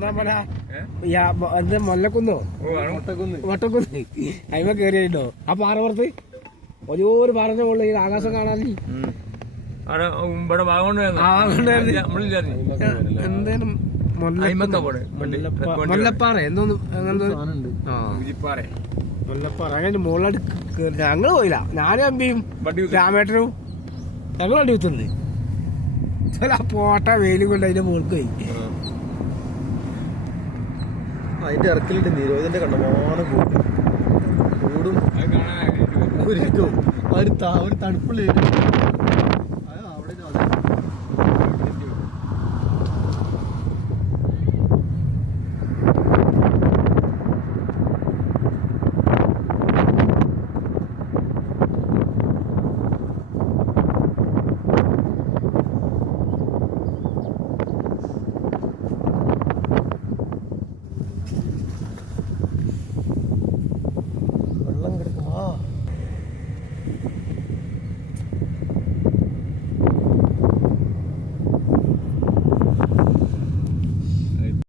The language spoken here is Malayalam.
എന്താ മൊല്ലക്കുന്നോ വട്ടക്കുന്ന് അയിമ കേറിയോ ആ പാറ പുറത്ത് ഒരു പാറന്റെ മുകളിൽ ആകാശം കാണാൻ എന്തേലും മുല്ലപ്പാറ എന്തോന്ന് മുല്ലപ്പാറ അങ്ങനെ മുകളിലോട്ട് കേറി ഞങ്ങള് പോയില്ല ഞാനും അമ്പിയും രാമേട്ടനും ഞങ്ങൾ വണ്ടി വെച്ചിട്ടുണ്ട് ചില പോട്ട വെയിലും കൊണ്ട് അതിന്റെ മുകൾക്ക് പോയി അതിന്റെ ഇറക്കലുണ്ട് നിരോധന്റെ കണ്ടമാനം കൂടും ഒരു തണുപ്പുള്ള